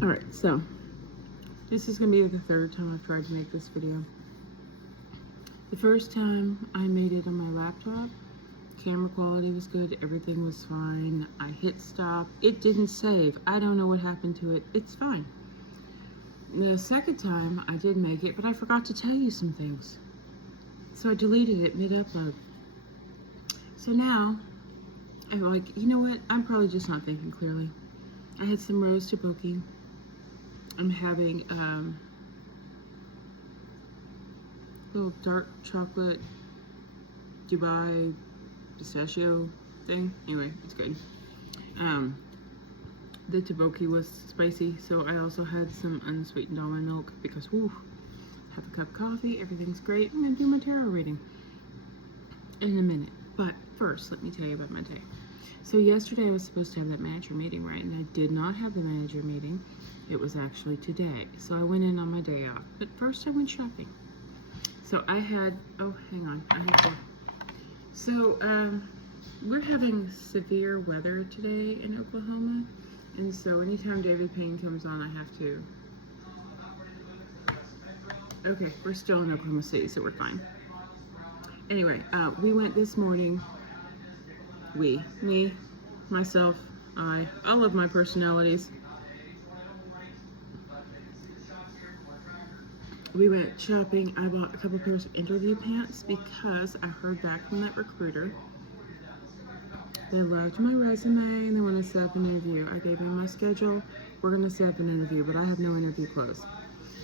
Alright, so this is going to be the third time I've tried to make this video. The first time I made it on my laptop, camera quality was good, everything was fine. I hit stop, it didn't save. I don't know what happened to it, it's fine. The second time I did make it, but I forgot to tell you some things. So I deleted it mid-upload. So now, I'm like, you know what? I'm probably just not thinking clearly. I had some rose tteokbokki. I'm having little dark chocolate Dubai pistachio thing. Anyway, it's good. The tteokbokki was spicy, so I also had some unsweetened almond milk because, woo, have a cup of coffee, everything's great. I'm gonna do my tarot reading in a minute. But first, let me tell you about my day. So yesterday I was supposed to have that manager meeting, right? And I did not have the manager meeting. It was actually today. So I went in on my day off. But first I went shopping. So I had, oh, hang on. I have to. So we're having severe weather today in Oklahoma. And so anytime David Payne comes on, I have to. Okay, we're still in Oklahoma City, so we're fine. Anyway, we went this morning. Me, myself, all of my personalities. We went shopping. I bought a couple pairs of interview pants because I heard back from that recruiter. They loved my resume and they want to set up an interview. I gave them my schedule. We're going to set up an interview, but I have no interview clothes.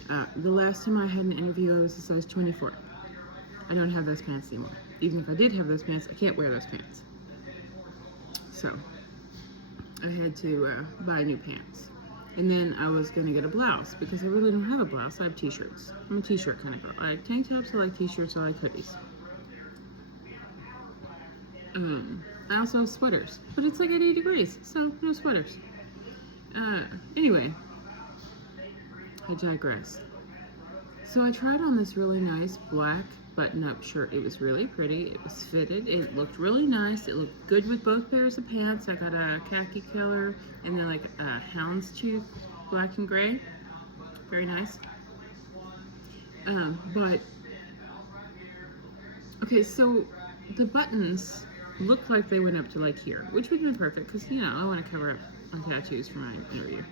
The last time I had an interview, I was a size 24. I don't have those pants anymore. Even if I did have those pants, I can't wear those pants. So I had to buy new pants. And then I was going to get a blouse because I really don't have a blouse. I have t-shirts. I'm a t-shirt kind of girl. I like tank tops, I like t-shirts, I like hoodies. I also have sweaters, but it's like 80 degrees, so no sweaters. Anyway, I digress. So I tried on this really nice black button-up shirt. It was really pretty. It was fitted. It looked really nice. It looked good with both pairs of pants. I got a khaki color and then like a houndstooth, black and gray. Very nice. But okay, so the buttons looked like they went up to like here, which would have been perfect because, you know, I want to cover up my tattoos for my interview.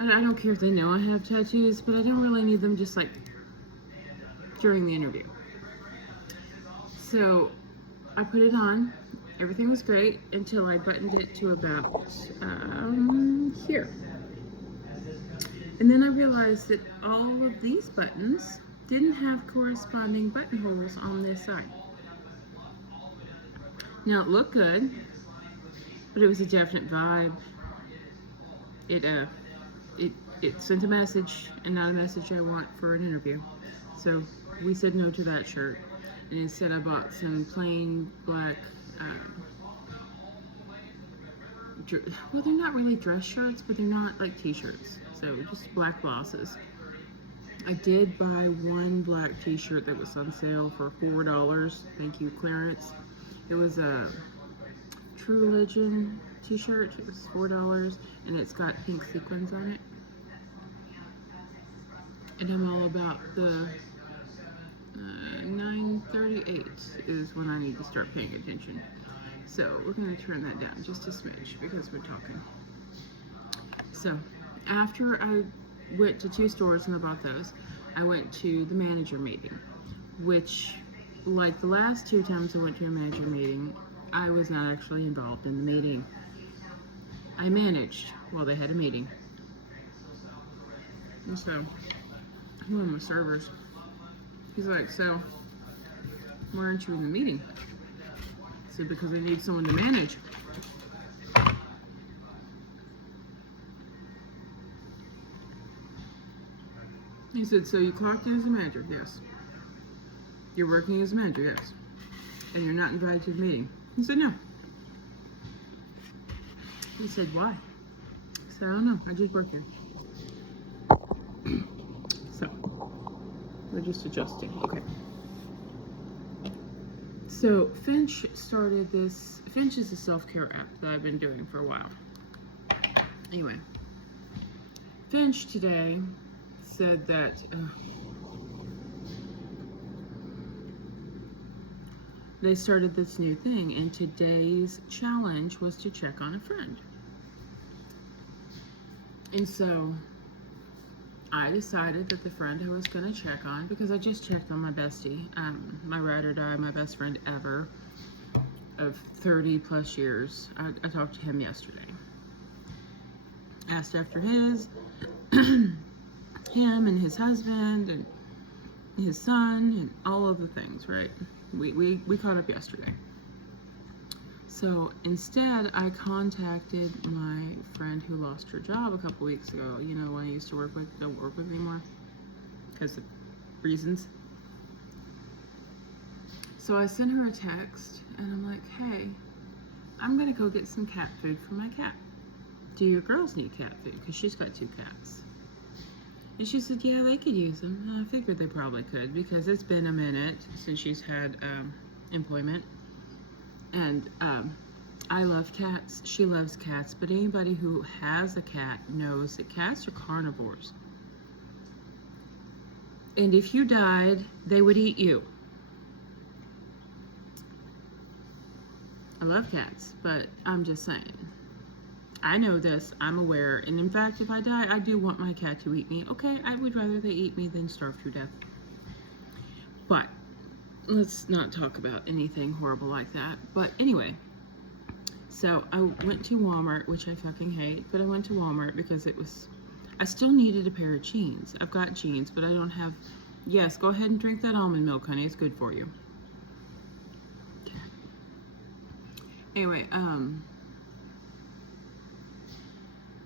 I don't care if they know I have tattoos, but I don't really need them just like during the interview. So I put it on. Everything was great until I buttoned it to about here. And then I realized that all of these buttons didn't have corresponding buttonholes on this side. Now it looked good, but it was a definite vibe. It sent a message and not a message I want for an interview. So we said no to that shirt. And instead I bought some plain black, well, they're not really dress shirts, but they're not like t-shirts. So just black blouses. I did buy one black t-shirt that was on sale for $4. Thank you, clearance. It was a True Religion t-shirt. It was $4 and it's got pink sequins on it. And I'm all about the 9:38 is when I need to start paying attention. So we're going to turn that down just a smidge because we're talking. So after I went to 2 stores and I bought those, I went to the manager meeting, which, like the last 2 times I went to a manager meeting, I was not actually involved in the meeting. I managed while they had a meeting. And so one of my servers, he's like, so why aren't you in the meeting? I said, because I need someone to manage. He said, so you clocked in as a manager? Yes. You're working as a manager? Yes. And you're not invited to the meeting? He said, no. He said, why? I said, I don't know, I just work here. So we're just adjusting. Okay. So Finch started this. Finch is a self-care app that I've been doing for a while. Anyway, Finch today said that they started this new thing, and today's challenge was to check on a friend. And so I decided that the friend I was going to check on, because I just checked on my bestie, my ride or die, my best friend ever of 30 plus years. I talked to him yesterday. Asked after his, him and his husband and his son and all of the things, right? We caught up yesterday. So instead, I contacted my friend who lost her job a couple weeks ago. You know, one I used to work with, don't work with anymore because of reasons. So I sent her a text and I'm like, hey, I'm gonna go get some cat food for my cat. Do your girls need cat food? Because she's got 2 cats. And she said, yeah, they could use them. And I figured they probably could because it's been a minute since she's had employment. And I love cats. She loves cats. But anybody who has a cat knows that cats are carnivores. And if you died, they would eat you. I love cats, but I'm just saying. I know this, I'm aware, and in fact, if I die, I do want my cat to eat me. Okay, I would rather they eat me than starve to death. But, let's not talk about anything horrible like that. But anyway, so I went to Walmart, which I fucking hate, but I went to Walmart because I still needed a pair of jeans. I've got jeans, but I don't have, yes, go ahead and drink that almond milk, honey, it's good for you. Anyway,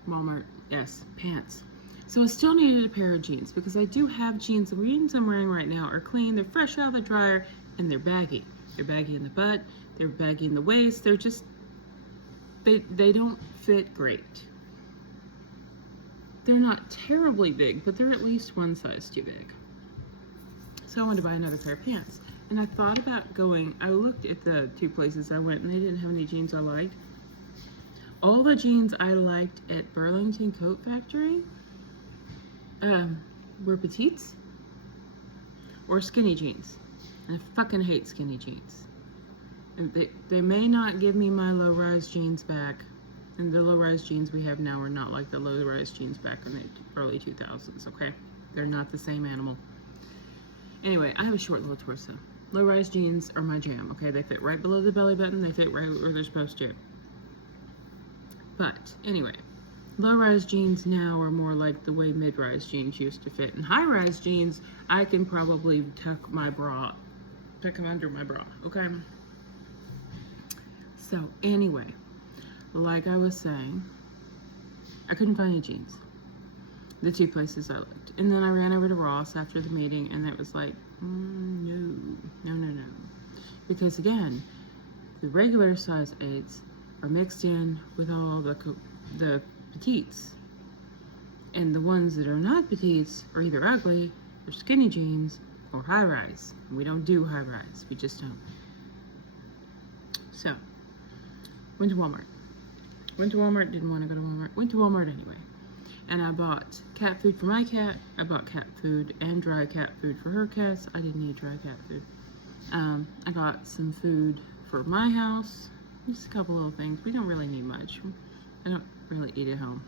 Walmart, yes, pants. So I still needed a pair of jeans because I do have jeans. The jeans I'm wearing right now are clean, they're fresh out of the dryer, and they're baggy. They're baggy in the butt, they're baggy in the waist, they're just, they don't fit great. They're not terribly big, but they're at least one size too big. So I wanted to buy another pair of pants. And I thought about going, I looked at the 2 places I went and they didn't have any jeans I liked. All the jeans I liked at Burlington Coat Factory were petites or skinny jeans. And I fucking hate skinny jeans. And they may not give me my low-rise jeans back. And the low-rise jeans we have now are not like the low-rise jeans back in the early 2000s, okay? They're not the same animal. Anyway, I have a short little torso. Low-rise jeans are my jam, okay? They fit right below the belly button. They fit right where they're supposed to. But anyway, low-rise jeans now are more like the way mid-rise jeans used to fit. And high-rise jeans, I can probably tuck them under my bra, okay? So anyway, like I was saying, I couldn't find any jeans. The 2 places I looked. And then I ran over to Ross after the meeting and it was like, no. Because again, the regular size 8s are mixed in with all the petites. And the ones that are not petites are either ugly, or skinny jeans, or high rise. And we don't do high rise, we just don't. So, went to Walmart. Didn't want to go to Walmart. Went to Walmart anyway. And I bought cat food for my cat. I bought cat food and dry cat food for her cats. I didn't need dry cat food. I got some food for my house. Just a couple little things. We don't really need much. I don't really eat at home.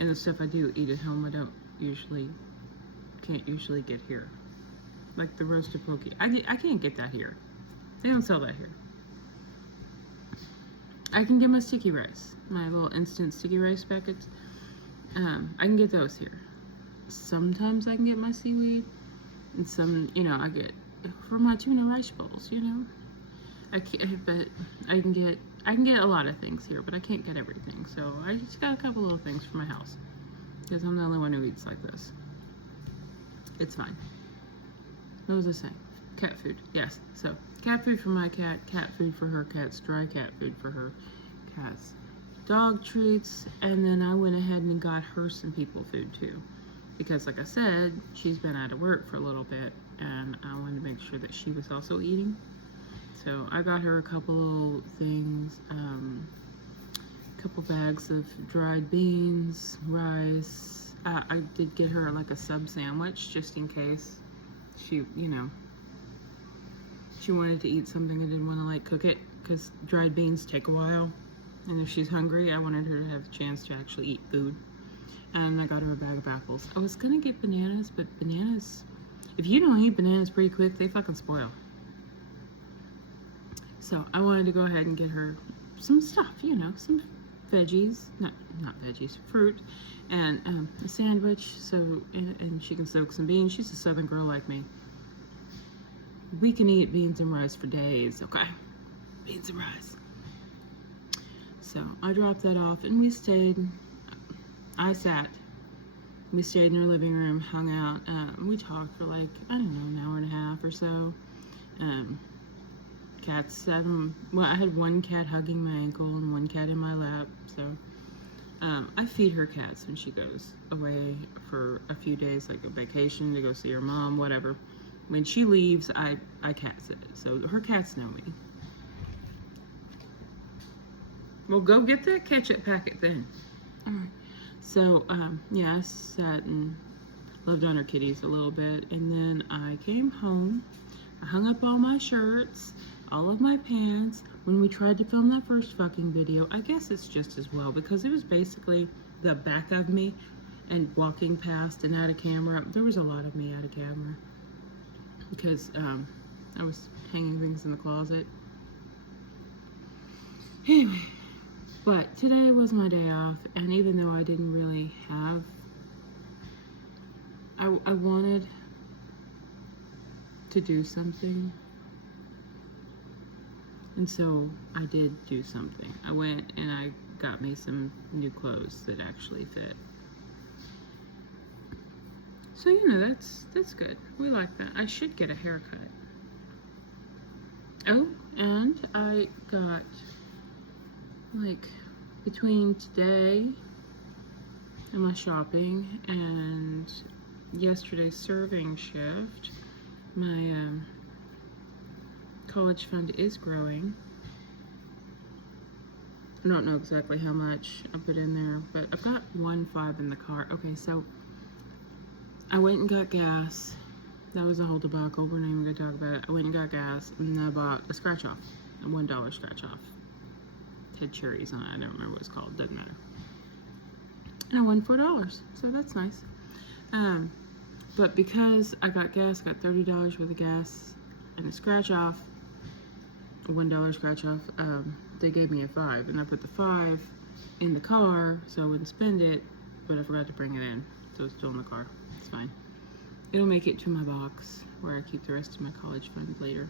And the stuff I do eat at home, can't usually get here. Like the roasted poke. I can't get that here. They don't sell that here. I can get my sticky rice. My little instant sticky rice packets. I can get those here. Sometimes I can get my seaweed. And some, I get for my tuna rice bowls, I can get a lot of things here, but I can't get everything. So I just got a couple little things for my house because I'm the only one who eats like this. It's fine. What was I saying? Cat food. Yes. So cat food for my cat food for her cats, dry cat food for her cats, dog treats, and then I went ahead and got her some people food too. Because like I said, she's been out of work for a little bit and I wanted to make sure that she was also eating. So I got her a couple things. couple bags of dried beans, rice. I did get her like a sub sandwich just in case she, she wanted to eat something and didn't want to like cook it, because dried beans take a while. And if she's hungry, I wanted her to have a chance to actually eat food. And I got her a bag of apples. I was gonna get bananas, but bananas, if you don't eat bananas pretty quick, they fucking spoil. So I wanted to go ahead and get her some stuff, some veggies, not veggies, fruit, and a sandwich, so, and she can soak some beans. She's a southern girl like me. We can eat beans and rice for days, okay? Beans and rice. So I dropped that off, and we stayed. We stayed in her living room, hung out. We talked for like, I don't know, an hour and a half or so. Cats, I had one cat hugging my ankle and one cat in my lap, so I feed her cats when she goes away for a few days, like a vacation, to go see her mom, whatever. When she leaves, I cat sit, so her cats know me. Well, go get that ketchup packet then. All right. So, yeah, I sat and loved on her kitties a little bit, and then I came home. I hung up all my shirts, all of my pants. When we tried to film that first fucking video, I guess it's just as well, because it was basically the back of me and walking past and out of camera. There was a lot of me out of camera, because I was hanging things in the closet. Anyway. But today was my day off, and even though I didn't really have, I wanted to do something, and so I did do something. I went and I got me some new clothes that actually fit. So, that's good. We like that. I should get a haircut. Oh, and I got, like, between today and my shopping and yesterday's serving shift, my college fund is growing. I don't know exactly how much I put in there, but I've got 1.5 in the car. Okay, so I went and got gas. That was a whole debacle. We're not even gonna talk about it. I went and got gas, and then I bought a scratch off, a $1 scratch off. Had cherries on it. I don't remember what it's called. Doesn't matter. And I won $4, so that's nice. But because I got gas, got $30 worth of gas and a scratch off, a $1 scratch off. They gave me a 5, and I put the 5 in the car so I wouldn't spend it, but I forgot to bring it in, so it's still in the car. It's fine. It'll make it to my box where I keep the rest of my college fund later.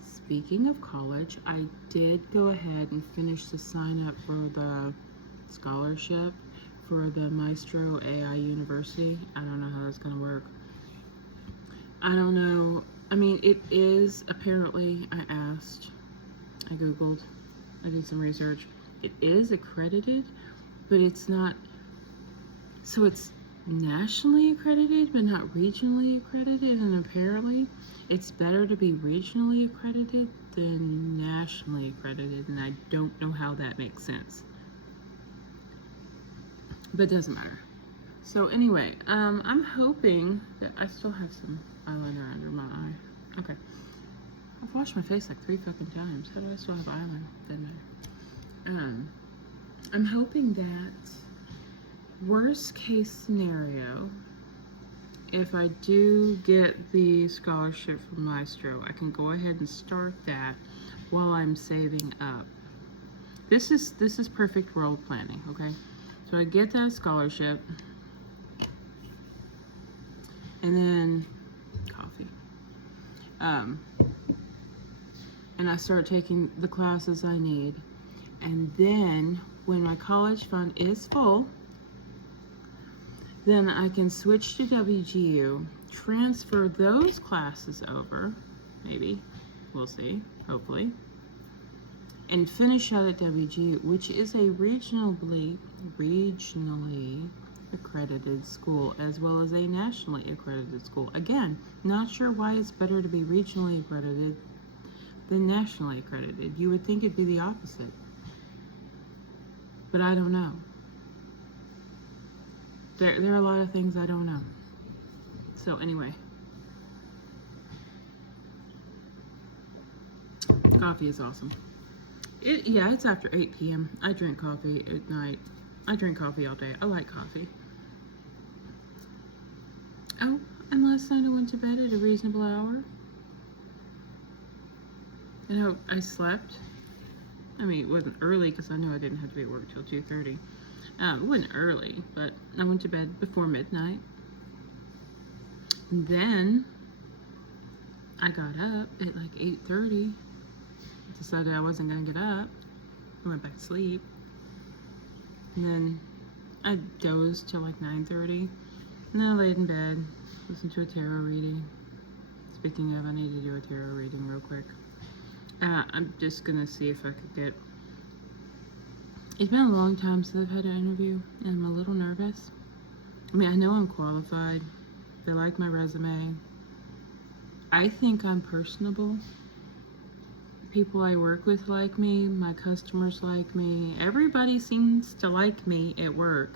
Speaking of college, I did go ahead and finish the sign up for the scholarship for the Maestro AI University. I don't know how that's going to work. I don't know. I mean, it is apparently, I asked, I Googled, I did some research. It is accredited, but it's not, so it's nationally accredited, but not regionally accredited, and apparently it's better to be regionally accredited than nationally accredited, and I don't know how that makes sense. But it doesn't matter. So anyway, I'm hoping that I still have some eyeliner under my eye. Okay. I've washed my face like 3 fucking times. How do I still have eyeliner? Doesn't matter. I'm hoping that worst case scenario, if I do get the scholarship from Maestro, I can go ahead and start that while I'm saving up. This is perfect world planning, okay? So I get that scholarship, and then coffee. And I start taking the classes I need, and then when my college fund is full, then I can switch to WGU, transfer those classes over, maybe, we'll see, hopefully, and finish out at WGU, which is a regionally accredited school, as well as a nationally accredited school. Again, not sure why it's better to be regionally accredited than nationally accredited. You would think it'd be the opposite. but I don't know. There are a lot of things I don't know. So anyway, coffee is awesome. Yeah, it's after 8 p.m. I drink coffee at night. I drink coffee all day. I like coffee. Oh, and last night I went to bed at a reasonable hour. You know, I slept. I mean, it wasn't early because I knew I didn't have to be at work till 2:30. It wasn't early, but I went to bed before midnight. And then I got up at like 8:30. Decided I wasn't gonna get up. I went back to sleep. And then I dozed till like 9:30. And then I laid in bed, listened to a tarot reading. Speaking of, I need to do a tarot reading real quick. I'm just gonna see if I could get... It's been a long time since I've had an interview, and I'm a little nervous. I mean, I know I'm qualified. They like my resume. I think I'm personable. People I work with like me. My customers like me. Everybody seems to like me at work.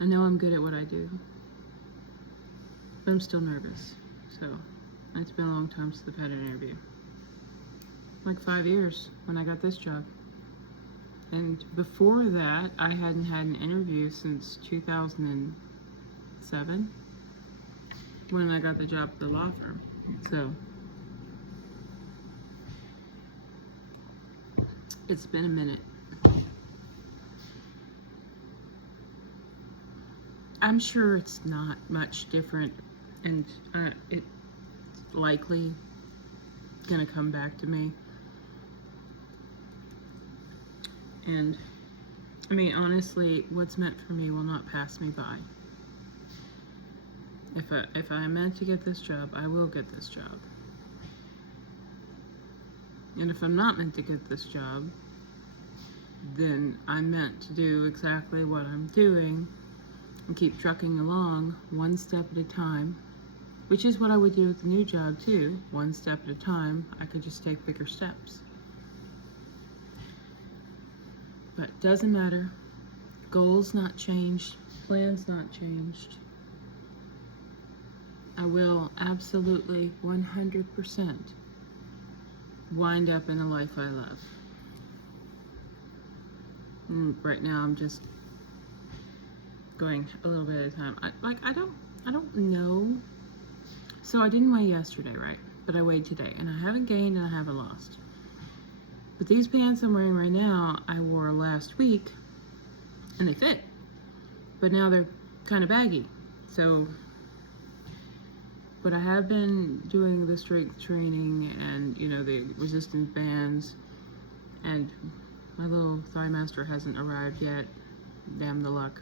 I know I'm good at what I do. But I'm still nervous. So, it's been a long time since I've had an interview. Like 5 years when I got this job. And before that, I hadn't had an interview since 2007 when I got the job at the law firm. So, it's been a minute. I'm sure it's not much different, and it's likely gonna come back to me. And I mean, honestly, what's meant for me will not pass me by. If I'm meant to get this job, I will get this job. And if I'm not meant to get this job, then I'm meant to do exactly what I'm doing and keep trucking along one step at a time, which is what I would do with the new job too. One step at a time, I could just take bigger steps. But it doesn't matter. Goals not changed, plans not changed. I will absolutely 100% wind up in a life I love. And right now I'm just going a little bit at a time. I don't know. So I didn't weigh yesterday, right? But I weighed today, and I haven't gained and I haven't lost. But these pants I'm wearing right now, I wore last week, and they fit. But now they're kind of baggy. So, but I have been doing the strength training and, you know, the resistance bands, and my little thigh master hasn't arrived yet. Damn the luck.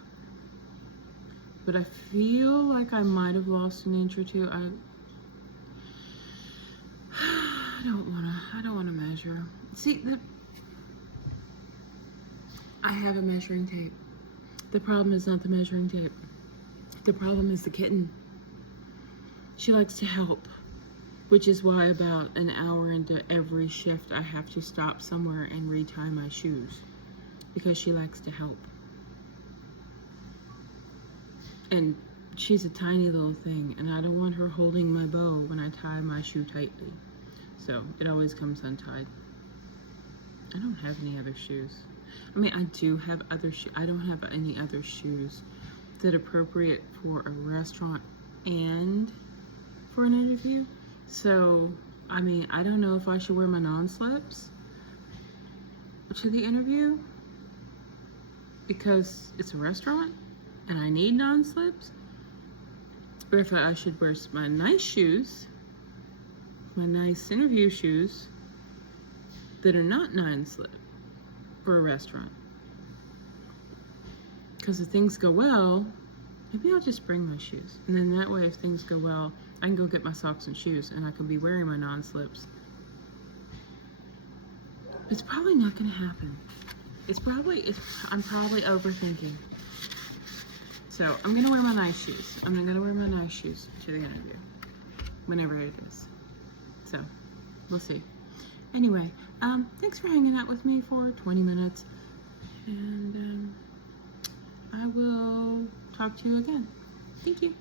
But I feel like I might have lost an inch or two. I don't wanna measure. See, I have a measuring tape. The problem is not the measuring tape. The problem is the kitten. She likes to help, which is why about an hour into every shift I have to stop somewhere and retie my shoes, because she likes to help. And she's a tiny little thing, and I don't want her holding my bow when I tie my shoe tightly. So it always comes untied. I don't have any other shoes. I mean, I do have other shoes. I don't have any other shoes that are appropriate for a restaurant and for an interview. So, I mean, I don't know if I should wear my non-slips to the interview because it's a restaurant and I need non-slips, or if I should wear my nice shoes, my nice interview shoes that are not non-slip for a restaurant. Because if things go well, maybe I'll just bring my shoes, and then that way if things go well, I can go get my socks and shoes and I can be wearing my non-slips. It's probably not gonna happen. I'm probably overthinking. So I'm gonna wear my nice shoes. I'm gonna wear my nice shoes to the interview, whenever it is. So we'll see. Anyway, Thanks for hanging out with me for 20 minutes. And I will talk to you again. Thank you.